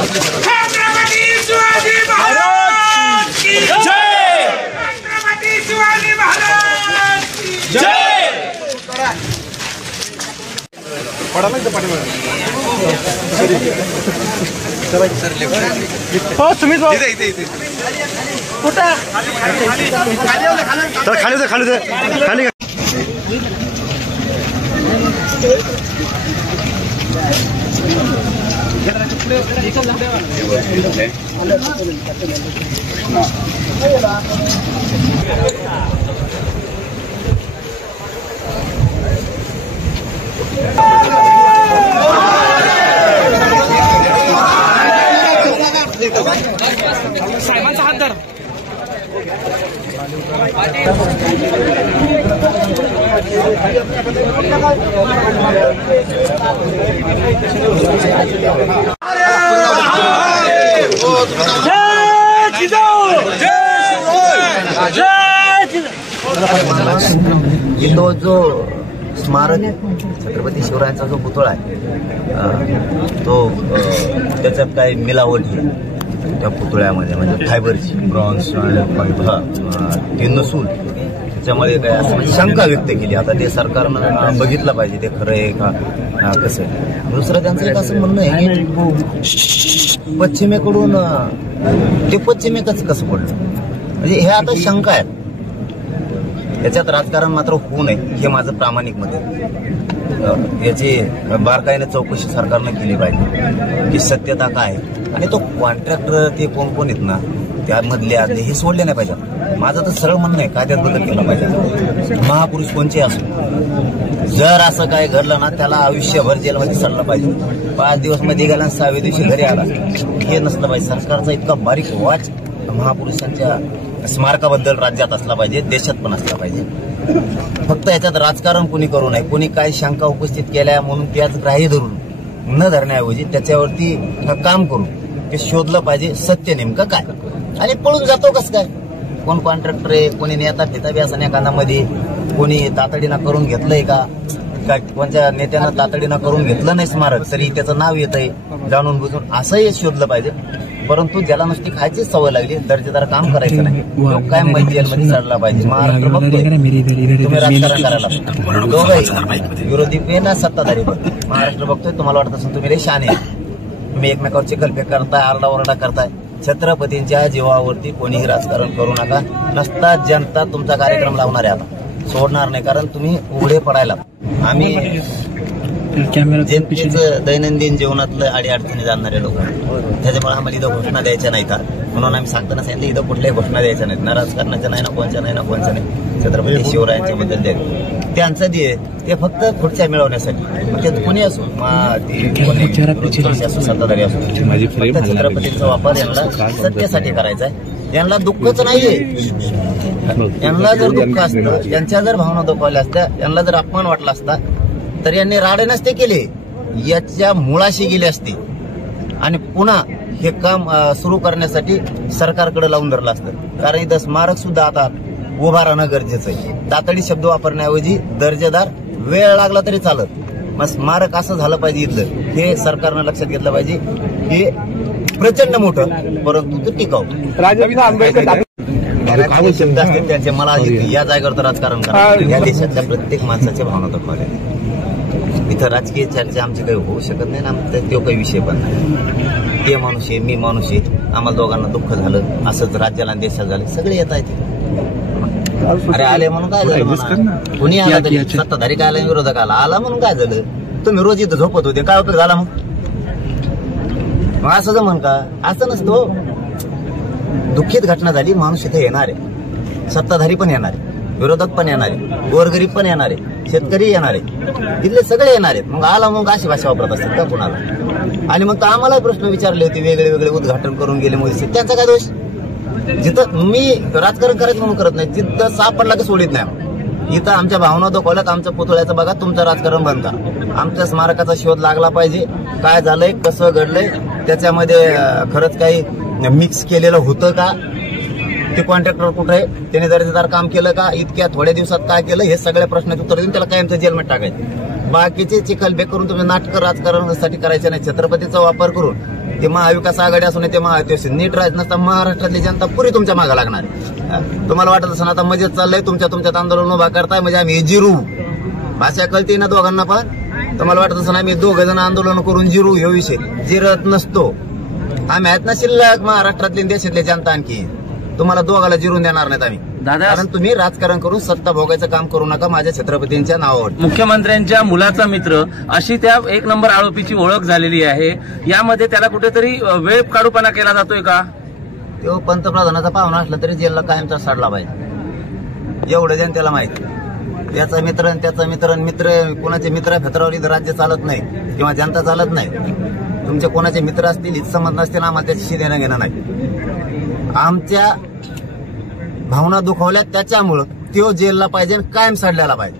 छत्रपती शिवाजी महाराज की जय। छत्रपती शिवाजी महाराज की जय। खाली साहेबांचा हात धर। तो जो स्मारक छत्रपती शिवरायांचा जो पुतळा आहे तो त्याच्यात काही मिलावट आहे त्या पुतळ्यामध्ये, म्हणजे फायबरची ब्रॉन्झ ते नसून त्याच्यामुळे काय असं म्हणजे शंका व्यक्त केली। आता ते सरकारनं बघितलं पाहिजे ते खरं आहे का कसं आहे। दुसरं त्यांचं एक असं म्हणणं आहे की पश्चिमेकडून ते पश्चिमेकच कसं पडलं, म्हणजे हे आता शंका आहे। याच्यात राजकारण मात्र होऊ नये हे माझं प्रामाणिक मत आहे। याची बारकाईने चौकशी सरकारनं केली पाहिजे की सत्यता काय आहे, आणि तो कॉन्ट्रॅक्टर ते कोण कोण आहेत ना त्यामधले आदले हे सोडले नाही पाहिजे। माझं तर सरळ म्हणणं आहे कायद्यात बदल केला पाहिजे। महापुरुष कोणचे असो, जर असं काय घडलं ना त्याला आयुष्यभर जेलमध्ये सडलं पाहिजे। 5 दिवस मध्ये गेला 6व्या दिवशी घरी आला हे नसलं पाहिजे। सरकारचा इतका बारीक वाच महापुरुषांच्या स्मारकाबद्दल राज्यात असला पाहिजे, देशात पण असला पाहिजे। फक्त याच्यात राजकारण कोणी करू नये, कोणी काय शंका उपस्थित केल्या म्हणून त्याच ग्राह्य धरून न धरण्याऐवजी त्याच्यावरती काम करून ते शोधलं पाहिजे सत्य नेमकं काय। आणि पळून जातो कसं काय, कोण कॉन्ट्रॅक्टर आहे, कोणी नेता फिता बी असं एखाद्यामध्ये, कोणी तातडीनं करून घेतलंय का, कोणत्या नेत्यानं तातडीनं करून घेतलं नाही स्मारक तरी त्याचं नाव येतंय जाणून बुजून, असंही शोधलं पाहिजे। परंतु ज्याला नुसती खायची सवय लागली, दर्जेदार काम करायचं नाही, तो काय जेलमध्ये चढला पाहिजे। महाराष्ट्र बघतोय तुम्ही राजकारण करायला दोघंही विरोधी पण सत्ताधारी पण महाराष्ट्र बघतोय। तुम्हाला वाटत असेल तुम्ही लय शाने आहे, तुम्ही एकमेकावर चिखलफेक करताय, आरडाओरडा करताय। छत्रपतींच्या जीवावरती कोणीही राजकारण करू नका। नसता जनता तुमचा कार्यक्रम लावणार आहे, आता सोडणार नाही, कारण तुम्ही उघडे पडायला। आम्ही जनतेचं दैनंदिन जीवनातलं अडीअडचणी जाणणारे लोक, त्याच्यामुळे आम्हाला इथं घोषणा द्यायच्या नाही का म्हणून आम्ही सांगताना सांगितलं इथं कुठल्याही घोषणा द्यायच्या नाहीत, ना राजकारणाच्या नाही, ना कोणच्या नाही, ना कोणच्या नाही। छत्रपती शिवरायांच्या बद्दल त्यांचं जे ते फक्त खुर्च्या मिळवण्यासाठी, मग ते कोणी असो, असो सत्ताधारी असो, छत्रपतींचा वापर यांना सत्तेसाठी करायचा आहे। यांना दुःखच नाहीये, यांना जर दुःख असतं, यांच्या जर भावना दुखावल्या असत्या, यांना जर अपमान वाटला असता तर यांनी राडे नसते केले, याच्या मुळाशी गेले असते आणि पुन्हा हे काम सुरू करण्यासाठी सरकारकडे लावून धरलं असतं। कारण इथं स्मारक सुद्धा आता उभा राहणं गरजेचं आहे। तातडी शब्द वापरण्याऐवजी दर्जेदार वेळ लागला तरी चालत, मग स्मारक असं झालं पाहिजे इथलं, हे सरकारनं लक्षात घेतलं पाहिजे। हे प्रचंड मोठं परंतु ते टिकाऊ शब्द असतील त्यांचे मला या जागेवर तर राजकारण करा। या देशातल्या प्रत्येक माणसाच्या भावना दाखवल्या, इथं राजकीय चर्चा आमची काही होऊ शकत नाही ना, तो काही विषय पण नाही। ते माणूस आहे, मी माणूस आहे, आम्हाला दोघांना दुःख झालं, असंच राज्याला देशात झालं, सगळे येत आहेत। अरे आले म्हणून काय झालं, कोणी आला तरी सत्ताधारी काय आला, विरोधक आला म्हणून काय झालं, तुम्ही रोज इथं झोपत होते, काय उपयोग झाला मग असं जमन का, असं नसतो। दुःखित घटना झाली, माणूस इथे येणार आहे, सत्ताधारी पण येणार आहे, विरोधक पण येणार आहे, गोरगरीब पण येणार आहे, शेतकरी येणार आहे, तिथले सगळे येणार आहेत। मग आला मग अशी भाषा वापरत असतात का कुणाला, आणि मग आम्हाला प्रश्न विचारले होते, वेगळे वेगळे उद्घाटन करून गेले मोदी, त्यांचा काय दोष। जिथं मी राजकारण करायचं म्हणून करत नाही, जिथं सापडला की सोडित नाही। इथं आमच्या भावना दाखवल्यात, आमच्या पुतळ्याचं बघा, तुमचं राजकारण बंद करा। आमच्या स्मारकाचा शोध लागला पाहिजे, काय झालंय, कसं घडलंय, त्याच्यामध्ये खरंच काही मिक्स केलेलं होतं का, ते कॉन्ट्रॅक्टर कुठे आहे, त्याने दर्जेदार काम केलं का, इतक्या थोड्या दिवसात काय केलं, हे सगळ्या प्रश्नाचे उत्तर देऊन त्याला कायमचं जेलमध्ये टाकायचं। बाकीचे चिखलफेक करून तुम्ही नाटकं राजकारणासाठी करायचे नाही। छत्रपतीचा वापर करून ते महाविकास आघाडी असून ते महायुती नीट राहत नसता महाराष्ट्रातली जनता पुरी तुमच्या मागे लागणार. तुम्हाला वाटत असं आता मजेत चाललंय, तुमच्यात आंदोलन उभा करताय म्हणजे आम्ही जिरू भाषा कळते ना दोघांना. पण तुम्हाला वाटत असं आम्ही 2 जण आंदोलन करून जिरू हे विषय जिरत नसतो. आम्ही आहेत ना शिल्लक महाराष्ट्रातली देशातली जनता, आणखी तुम्हाला दोघाला जिरून देणार नाहीत आम्ही. कारण तुम्ही राजकारण करून सत्ता भोगायचं काम करू नका माझ्या छत्रपतींच्या नावावर. मुख्यमंत्र्यांच्या मुलाचा मित्र अशी त्या 1 नंबर आरोपीची ओळख झालेली आहे. यामध्ये त्याला कुठेतरी वेळ काढूपणा केला जातोय का? तो पंतप्रधानाचा पाहुणा असला तरी जेलला कायमचा सडला पाहिजे, एवढं जनतेला माहिती. त्याचा मित्र कोणाचे मित्र फेतरावली तर राज्य चालत नाही किंवा जनता चालत नाही. तुमचे कोणाचे मित्र असतील हितसंबंध नसतील, आम्हाला त्याच्याशी देणं घेणं नाही. आमच्या भावना दुखावल्या त्याच्यामुळं तो जेलला पाहिजे, कायम सडल्याला पाहिजे.